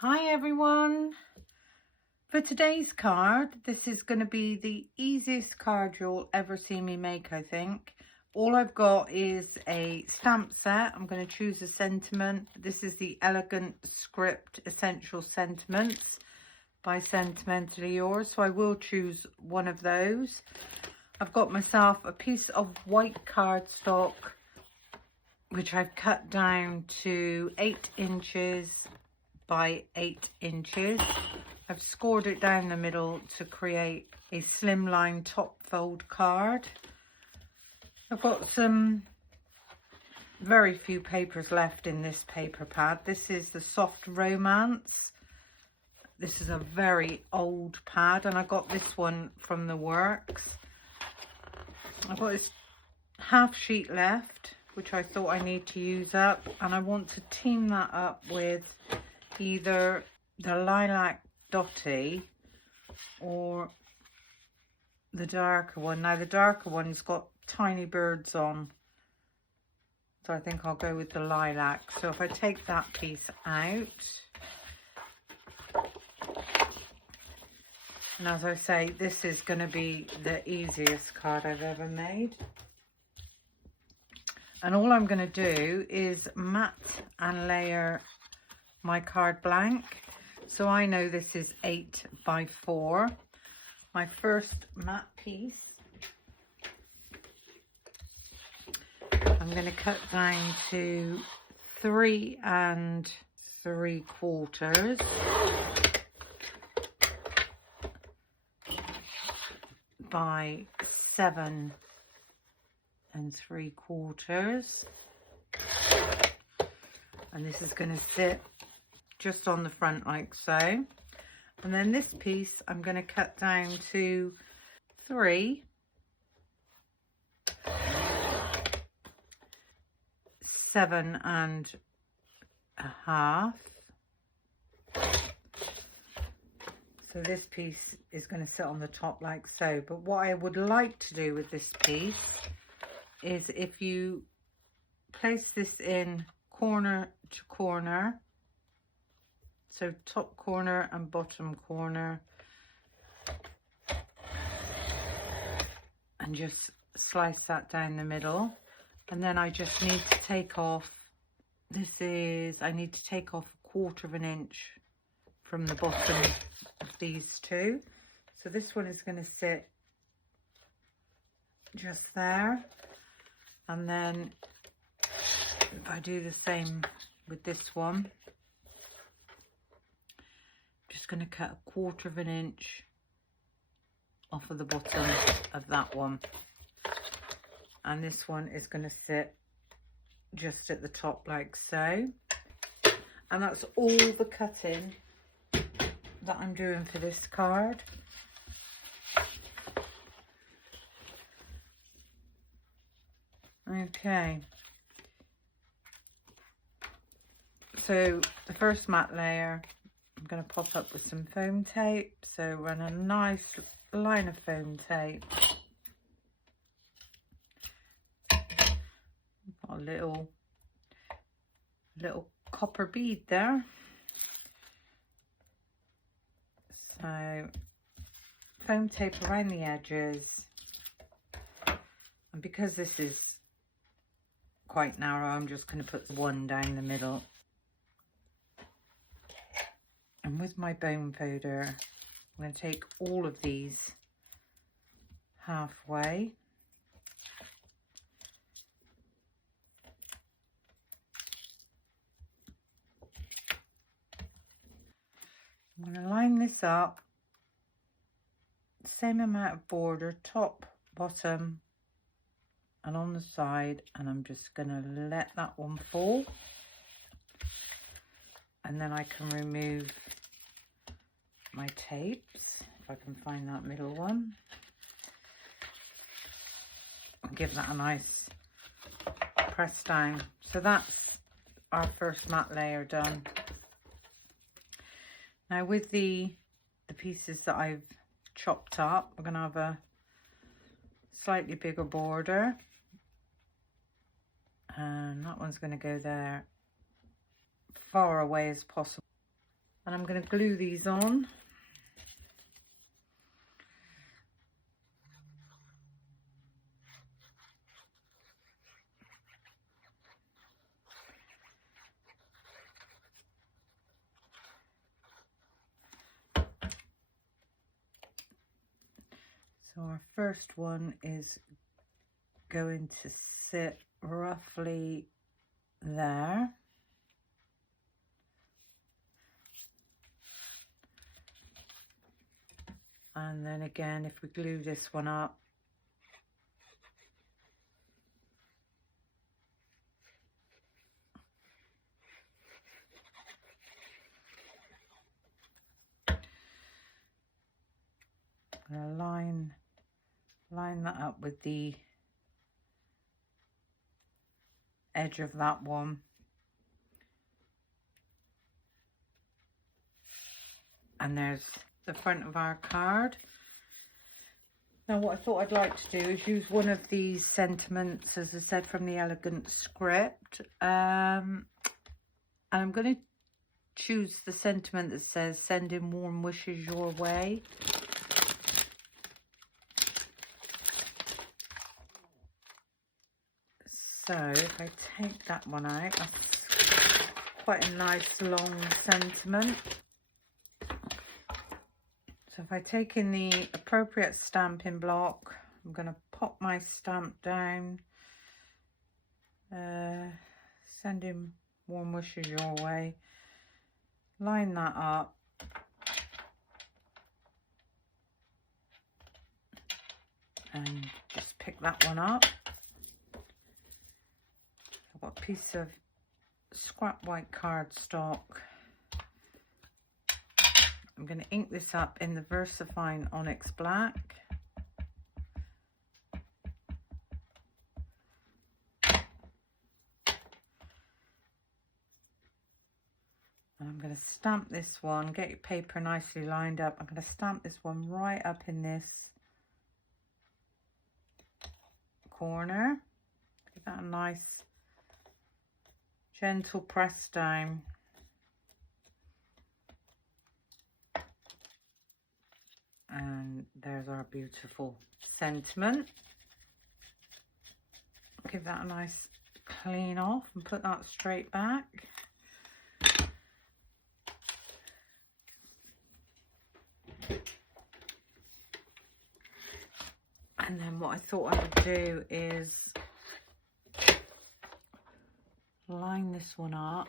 Hi everyone! For today's card, this is going to be the easiest card you'll ever see me make, I think. All I've got is a stamp set. I'm going to choose a sentiment. This is the Elegant Script Essential Sentiments by Sentimentally Yours, so I will choose one of those. I've got myself a piece of white cardstock, which I've cut down to 8 inches by 8 inches. I've scored it down the middle to create a slimline top fold card. I've got some very few papers left in this paper pad. This is the Soft Romance. This is a very old pad and I got this one from the works. I've got this half sheet left, which I thought I need to use up, and I want to team that up with either the Lilac Dotty or the darker one. Now the darker one's got tiny birds on, so I think I'll go with the lilac. So if I take that piece out, and as I say, this is going to be the easiest card I've ever made. And all I'm going to do is mat and layer my card blank. So I know this is 8 by 4. My first matte piece, I'm going to cut down to 3 3/4 by 7 3/4, and this is going to sit just on the front like so. And then this piece I'm going to cut down to 3 7.5. So this piece is going to sit on the top like so. But what I would like to do with this piece is, if you place this in corner to corner, so top corner and bottom corner, and just slice that down the middle. And then I just need to take off, I need to take off 1/4 inch from the bottom of these two. So this one is going to sit just there. And then if I do the same with this one, I'm just going to cut 1/4 inch off of the bottom of that one. And this one is going to sit just at the top like so. And that's all the cutting that I'm doing for this card. Okay, so the first matte layer I'm going to pop up with some foam tape. So run a nice line of foam tape, got a little copper bead there. So foam tape around the edges, and because this is quite narrow, I'm just going to put one down the middle. And with my bone folder, I'm going to take all of these halfway. I'm going to line this up, same amount of border, top, bottom, and on the side, and I'm just going to let that one fall, and then I can remove my tapes, if I can find that middle one, and give that a nice press down. So that's our first matte layer done. Now with the pieces that I've chopped up, we're going to have a slightly bigger border, and that one's going to go there far away as possible. And I'm going to glue these on. So our first one is going to sit roughly there. And then again, if we glue this one up, I'm going to line that up with the edge of that one. And there's the front of our card. Now what I thought I'd like to do is use one of these sentiments, as I said, from the Elegant script. And I'm going to choose the sentiment that says, sending warm wishes your way. So if I take that one out, that's quite a nice long sentiment. So if I take in the appropriate stamping block, I'm going to pop my stamp down, sending warm wishes your way, line that up, and just pick that one up. I've got a piece of scrap white cardstock. I'm going to ink this up in the VersaFine Onyx Black. And I'm going to stamp this one, get your paper nicely lined up. I'm going to stamp this one right up in this corner. Give that a nice gentle press down. And there's our beautiful sentiment. Give that a nice clean off and put that straight back. And then what I thought I would do is line this one up.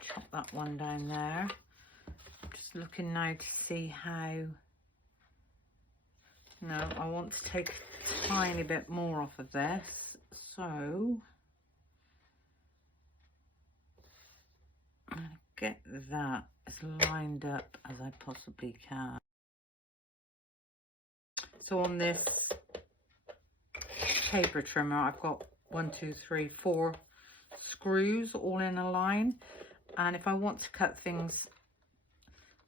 Chop that one down there. Just looking now to see how. No, I want to take a tiny bit more off of this. So I'm going to get that as lined up as I possibly can. So on this paper trimmer, I've got 1, 2, 3, 4 screws all in a line. And if I want to cut things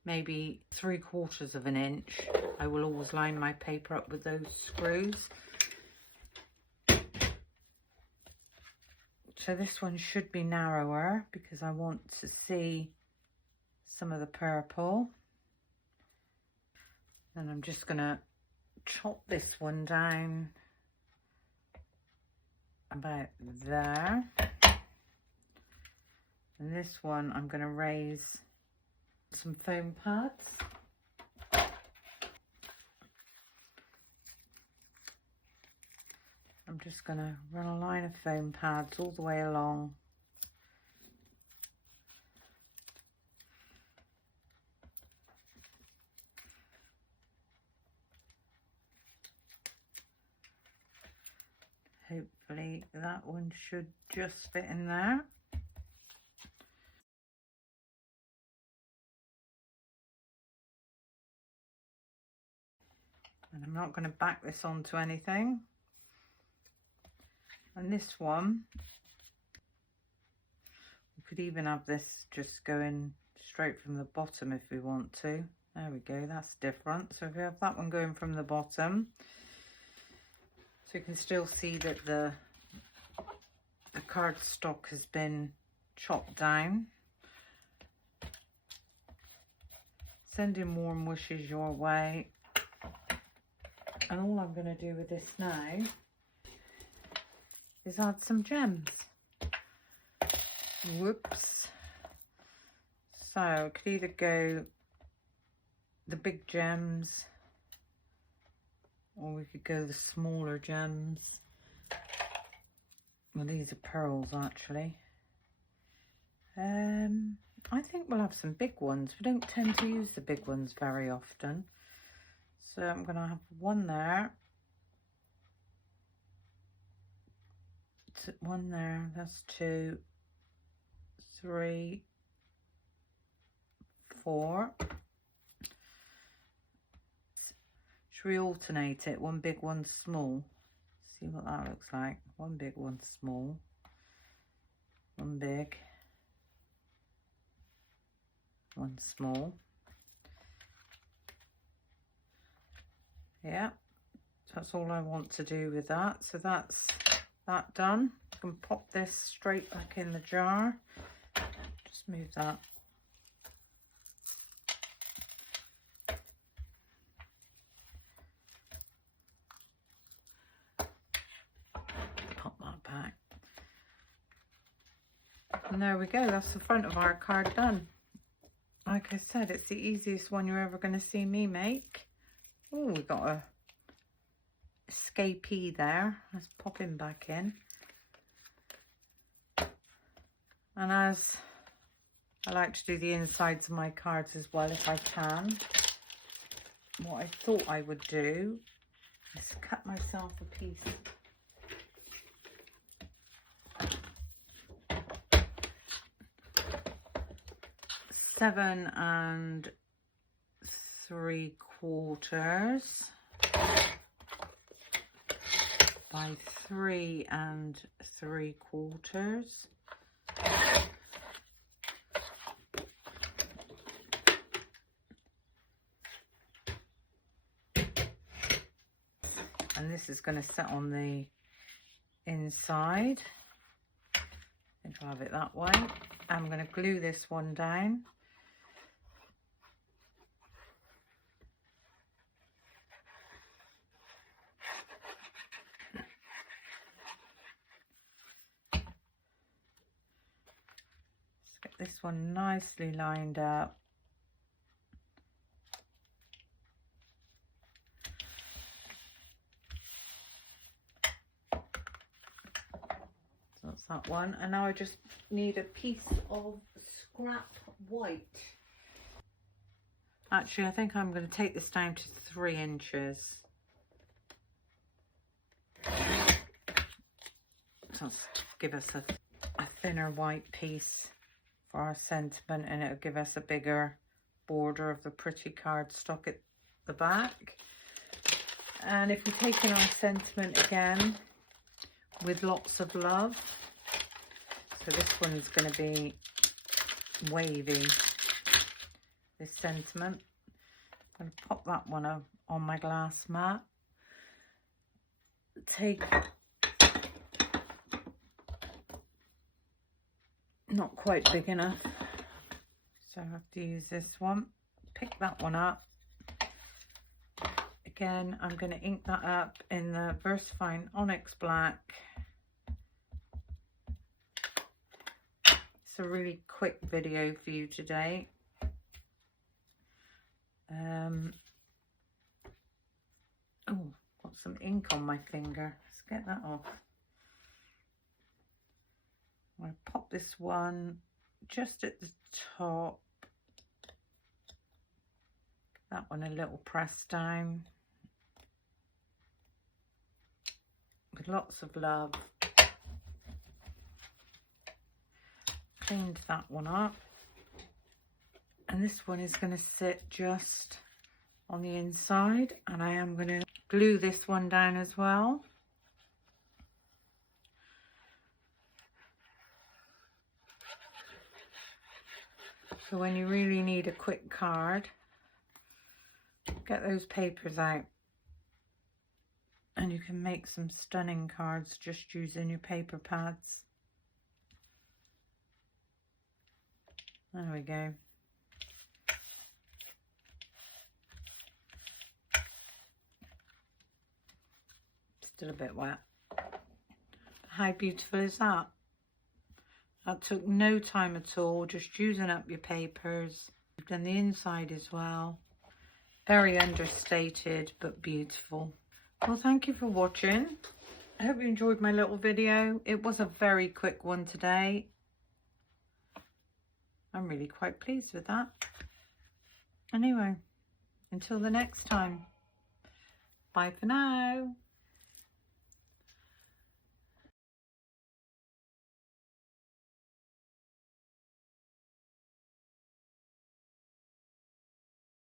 maybe 3/4 of an inch, I will always line my paper up with those screws. So this one should be narrower because I want to see some of the purple. And I'm just going to chop this one down about there. And this one I'm going to raise some foam pads. I'm just going to run a line of foam pads all the way along. Hopefully that one should just fit in there. And I'm not going to back this onto anything. And this one, we could even have this just going straight from the bottom if we want to. There we go, that's different. So if we have that one going from the bottom, so you can still see that the cardstock has been chopped down. Sending warm wishes your way. And all I'm going to do with this now is add some gems. Whoops. So I could either go the big gems, or we could go the smaller gems. Well, these are pearls actually. I think we'll have some big ones. We don't tend to use the big ones very often. So I'm going to have one there. One there, that's 2, 3, 4. Should we alternate it? One big, one small. See what that looks like. One big, one small. One big, one small. Yeah, that's all I want to do with that. So that's that done. I can pop this straight back in the jar. Just move that. Pop that back. And there we go, that's the front of our card done. Like I said, it's the easiest one you're ever going to see me make. Oh, we got a escapee there. Let's pop him back in. And as I like to do the insides of my cards as well if I can, what I thought I would do is cut myself a piece. Seven and 3/4 by 3 3/4. And this is going to sit on the inside. I think I'll have it that way. I'm going to glue this one down. This one nicely lined up. So that's that one. And now I just need a piece of scrap white. Actually, I think I'm going to take this down to 3 inches. So let's give us a thinner white piece for our sentiment, and it'll give us a bigger border of the pretty cardstock at the back. And if we're taking our sentiment again with lots of love, so this one's going to be wavy, this sentiment. I'm going to pop that one up on my glass mat. Take, not quite big enough, so I have to use this one. Pick that one up. Again, I'm going to ink that up in the VersaFine Onyx Black. It's a really quick video for you today. Oh, got some ink on my finger. Let's get that off. I'm going to pop this one just at the top. That one a little press down. With lots of love. Cleaned that one up. And this one is going to sit just on the inside. And I am going to glue this one down as well. So when you really need a quick card, get those papers out and you can make some stunning cards just using your paper pads. There we go. Still a bit wet. How beautiful is that? That took no time at all, just using up your papers. You've done the inside as well. Very understated, but beautiful. Well, thank you for watching. I hope you enjoyed my little video. It was a very quick one today. I'm really quite pleased with that. Anyway, until the next time. Bye for now.